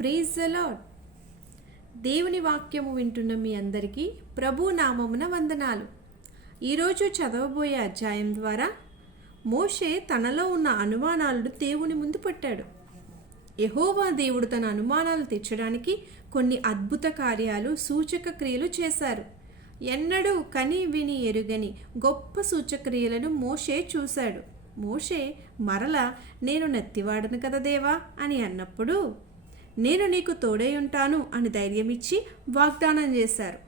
Praise అలాడ్ దేవుని వాక్యము వింటున్న మీ అందరికీ ప్రభు నామమున వందనాలు. ఈరోజు చదవబోయే అధ్యాయం ద్వారా మోషే తనలో ఉన్న అనుమానాలను దేవుని ముందు పెట్టాడు. యహోవా దేవుడు తన అనుమానాలు తీర్చడానికి కొన్ని అద్భుత కార్యాలు సూచక క్రియలు చేశారు. ఎన్నడూ కని విని ఎరుగని గొప్ప సూచక్రియలను మోషే చూశాడు. మోషే మరల నేను నెత్తివాడను కదా దేవా? అని అన్నప్పుడు నేను నీకు తోడై ఉంటాను అని ధైర్యమిచ్చి వాగ్దానం చేశారు.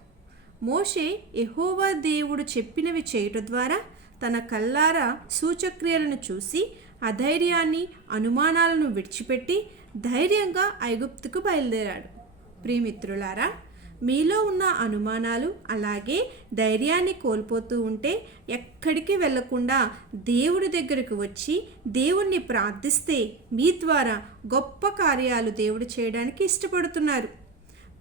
మోషే ఎహోవా దేవుడు చెప్పినవి చేయుట ద్వారా తన కల్లారా సూచక్రియలను చూసి అధైర్యాన్ని అనుమానాలను విడిచిపెట్టి ధైర్యంగా ఐగుప్తుకు బయలుదేరాడు. ప్రియమిత్రులారా మీలో ఉన్న అనుమానాలు అలాగే ధైర్యాన్ని కోల్పోతూ ఉంటే ఎక్కడికి వెళ్ళకుండా దేవుడి దగ్గరకు వచ్చి దేవుణ్ణి ప్రార్థిస్తే మీ ద్వారా గొప్ప కార్యాలు దేవుడు చేయడానికి ఇష్టపడుతున్నారు.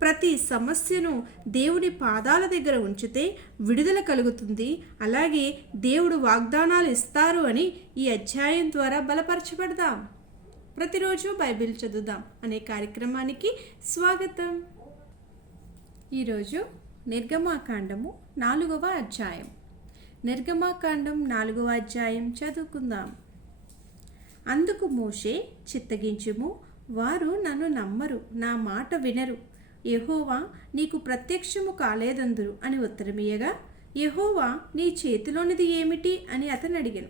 ప్రతి సమస్యను దేవుని పాదాల దగ్గర ఉంచితే విడుదల కలుగుతుంది. అలాగే దేవుడు వాగ్దానాలు ఇస్తారు అని ఈ అధ్యాయం ద్వారా బలపరచబడదాం. ప్రతిరోజు బైబిల్ చదువుదాం అనే కార్యక్రమానికి స్వాగతం. ఈరోజు నిర్గమాకాండము నాలుగవ అధ్యాయం. నిర్గమాకాండం నాలుగవ అధ్యాయం చదువుకుందాం. అందుకు మోషే చిత్తగించుము వారు నన్ను నమ్మరు నా మాట వినరు. యహోవా నీకు ప్రత్యక్షము కాలేదందురు అని ఉత్తరమియ్యగా యహోవా నీ చేతిలోనిది ఏమిటి? అని అతను అడిగాను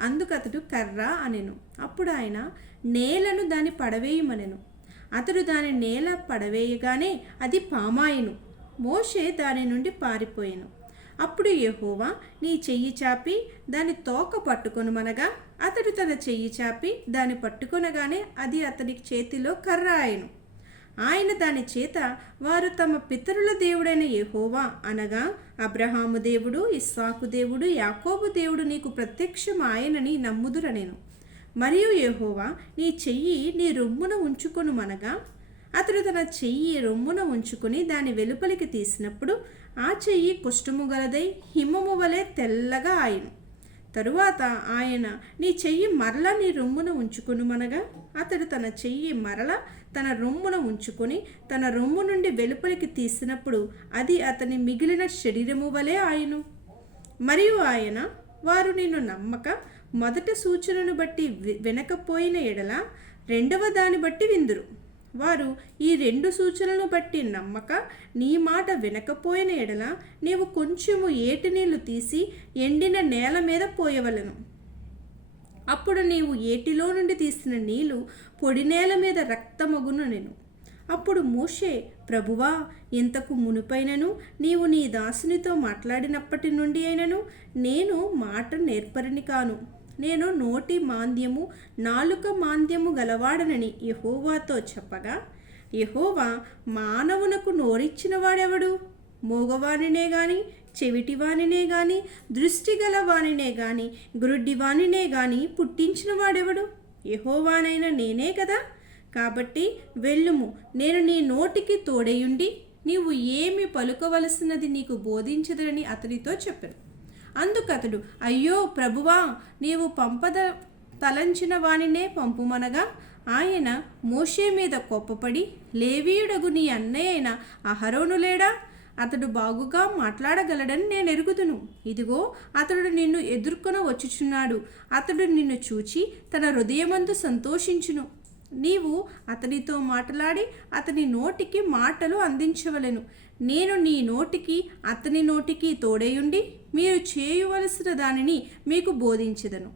అందుకతడు కర్రా అనెను. అప్పుడు ఆయన నేలను దాని పడవేయమనెను. అతడు దాని నేల పడవేయగానే అది పామాయను. మోషే దాని నుండి పారిపోయాను. అప్పుడు యహోవా నీ చెయ్యి చాపి దాని తోక పట్టుకొనుమనగా అతడు తన చెయ్యి చాపి దాన్ని పట్టుకొనగానే అది అతని చేతిలో కర్ర ఆయను ఆయన దాని చేత వారు తమ పితరుల దేవుడైన యహోవా అనగా అబ్రహాము దేవుడు ఇస్సాకు దేవుడు యాకోబు దేవుడు నీకు ప్రత్యక్షం ఆయనని నమ్ముదురనేను. మరియు యహోవా నీ చెయ్యి నీ రొమ్మున ఉంచుకొను మనగా అతడు తన చెయ్యి రొమ్మున ఉంచుకుని దాని వెలుపలికి తీసినప్పుడు ఆ చెయ్యి కుష్ఠము గలదై హిమము వలె తెల్లగా ఆయను. తరువాత ఆయన నీ చెయ్యి మరల నీ రొమ్మున ఉంచుకును మనగా అతడు తన చెయ్యి మరల తన రొమ్మున ఉంచుకొని తన రొమ్ము నుండి వెలుపలికి తీసినప్పుడు అది అతని మిగిలిన శరీరము వలె ఆయను. మరియు ఆయన వారు నిన్ను నమ్మక మొదట సూచనను బట్టి వి- వినకపోయిన ఎడల రెండవ దాన్ని బట్టి విందురు. వారు ఈ రెండు సూచనలను బట్టి నమ్మక నీ మాట వినకపోయిన ఎడల నీవు కొంచెము ఏటి నీళ్ళు తీసి ఎండిన నేల మీద పోయవలను. అప్పుడు నీవు ఏటిలో నుండి తీసిన నీళ్ళు పొడి నేల మీద రక్తమగును నేను అప్పుడు మోషే ప్రభువా ఇంతకు మునుపైనను నీవు నీ దాసునితో మాట్లాడినప్పటి నుండి అయినను నేను మాట నేర్పరిని కాను. నేను నోటి మాంద్యము నాలుక మాంద్యము గలవాడనని యహోవాతో చెప్పగా యహోవా మానవునకు నోరిచ్చిన వాడెవడు మోగవానినే గాని చెవిటివానినే గాని దృష్టి గలవానినే గాని గురుడ్డివానినే గాని పుట్టించిన వాడెవడు యహోవానైన నేనే కదా. కాబట్టి వెళ్ళుము నేను నీ నోటికి తోడయుండి నీవు ఏమి పలుకవలసినది నీకు బోధించదని అతనితో చెప్పాను. అందుకతడు అయ్యో ప్రభువా నీవు పంపద తలంచిన వానినే పంపుమనగా? ఆయన మోషే మీద కోప్పపడి లేవీయుడగు నీ అన్నయ్య అయిన అహరోను లేడా? అతడు బాగుగా మాట్లాడగలడని నేను ఎరుగుదును. ఇదిగో అతడు నిన్ను ఎదుర్కొన వచ్చుచున్నాడు. అతడు నిన్ను చూచి తన హృదయమందు సంతోషించును. నీవు అతనితో మాట్లాడి అతని నోటికి మాటలు అందించవలెను. నేను నీ నోటికి అతని నోటికి తోడేయుండి మీరు చేయవలసిన దానిని మీకు బోధించదను.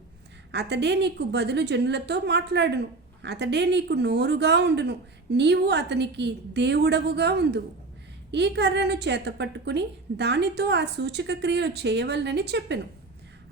అతడే నీకు బదులు జనులతో మాట్లాడును. అతడే నీకు నోరుగా ఉండును. నీవు అతనికి దేవుడవుగా ఉందువు. ఈ కర్రను చేతపట్టుకుని దానితో ఆ సూచక క్రియలు చేయవలనని చెప్పెను.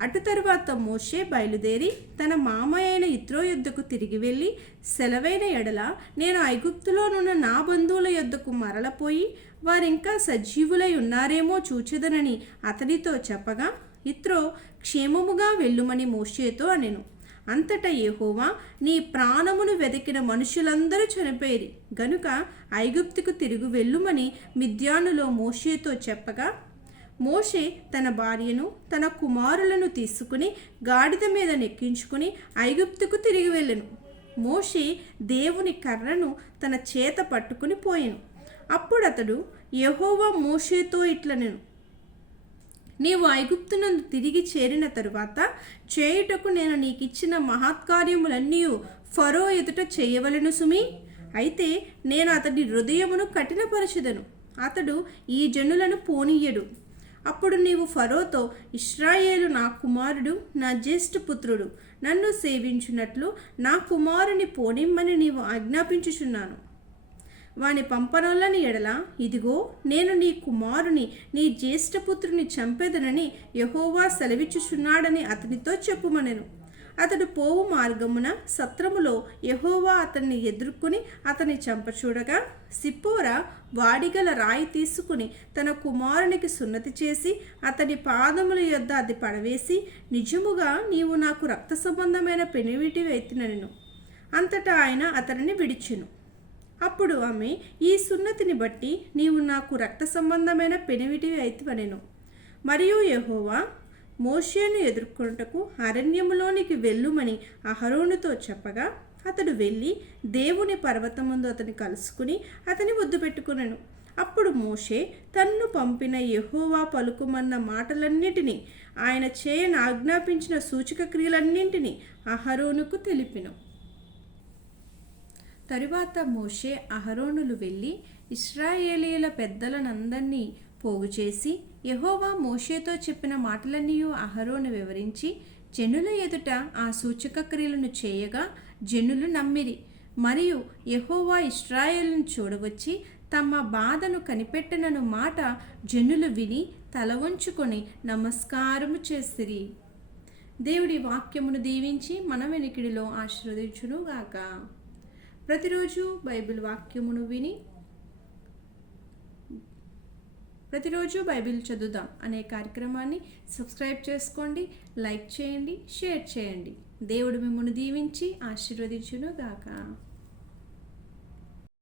అటు తరువాత మోషే బయలుదేరి తన మామ అయిన ఇత్రో యుద్ధకు తిరిగి వెళ్ళి సెలవైన ఎడల నేను ఐగుప్తులోనున్న నా బంధువుల యొద్దకు మరలపోయి వారింకా సజీవులై ఉన్నారేమో చూచెదనని అతనితో చెప్పగా ఇత్రో క్షేమముగా వెళ్ళుమని మోషేతో అనెను. అంతటా ఏహోవా నీ ప్రాణమును వెతికిన మనుషులందరూ చనిపోయిరి. గనుక ఐగుప్తుకు తిరుగు వెళ్ళుమని మిద్యానులో మోషేతో చెప్పగా మోషే తన భార్యను తన కుమారులను తీసుకుని గాడిద మీద నెక్కించుకుని ఐగుప్తుకు తిరిగి వెళ్ళెను. మోషే దేవుని కర్రను తన చేత పట్టుకుని పోయాను. అప్పుడు అతడు యహోవా మోషేతో ఇట్లనెను. నీవు ఐగుప్తునందు తిరిగి చేరిన తరువాత చేయుటకు నేను నీకిచ్చిన మహత్కార్యములన్నీ ఫరో ఎదుట చేయవలను సుమి. అయితే నేను అతడి హృదయమును కఠినపరచుదను. అతడు ఈ జనులను పోనీయడు. అప్పుడు నీవు ఫరోతో ఇస్రాయేలు నా కుమారుడు నా జ్యేష్ఠ పుత్రుడు నన్ను సేవించున్నట్లు నా కుమారుని పోనిమ్మని నీవు ఆజ్ఞాపించుచున్నాను. వాని పంపనొల్లని ఎడల ఇదిగో నేను నీ కుమారుని నీ జ్యేష్ఠపుత్రుని చంపెదనని యహోవా సెలవిచ్చుచున్నాడని అతనితో చెప్పుమనెను. అతడు పోవు మార్గమున సత్రములో యహోవా అతన్ని ఎదుర్కొని అతని చంపచూడగా సిప్పోర వాడిగల రాయి తీసుకుని తన కుమారునికి సున్నతి చేసి అతని పాదముల యొద్ద అది పడవేసి నిజముగా నీవు నాకు రక్త సంబంధమైన పెనివిటి వైతినను అంతటా ఆయన అతనిని విడిచెను. అప్పుడు ఆమె ఈ సున్నతిని బట్టి నీవు నాకు రక్త సంబంధమైన పెనివిటి అయితివనెను మరియు యహోవా మోషేను ఎదుర్కొనుటకు అరణ్యములోనికి వెళ్ళుమని అహరోనుతో చెప్పగా అతడు వెళ్ళి దేవుని పర్వతముందు అతని కలుసుకుని అతని వద్దు పెట్టుకున్నాను అప్పుడు మోషే తన్ను పంపిన యహోవా పలుకుమన్న మాటలన్నిటినీ ఆయన చేయను ఆజ్ఞాపించిన సూచక క్రియలన్నింటినీ అహరోనుకు తెలిపిను. తరువాత మోషే అహరోనులు వెళ్ళి ఇస్రాయేలీల పెద్దలనందరినీ పోగు చేసి యహోవా మోషేతో చెప్పిన మాటలన్నీ అహరోను వివరించి జనుల ఎదుట ఆ సూచక క్రియలను చేయగా జనులు నమ్మిరి. మరియు యహోవా ఇస్రాయేల్ను చూడవచ్చి తమ బాధను కనిపెట్టనను మాట జనులు విని తల వంచుకొని నమస్కారము చేసిరి. దేవుడి వాక్యమును దీవించి మన వెనికిడిలో ఆశీర్వదించునుగాక. ప్రతిరోజు బైబిల్ వాక్యమును విని ప్రతిరోజు బైబిల్ చదువుదాం అనే కార్యక్రమాన్ని సబ్స్క్రైబ్ చేసుకోండి లైక్ చేయండి షేర్ చేయండి. దేవుడు మిమ్మల్ని దీవించి ఆశీర్వదించును గాక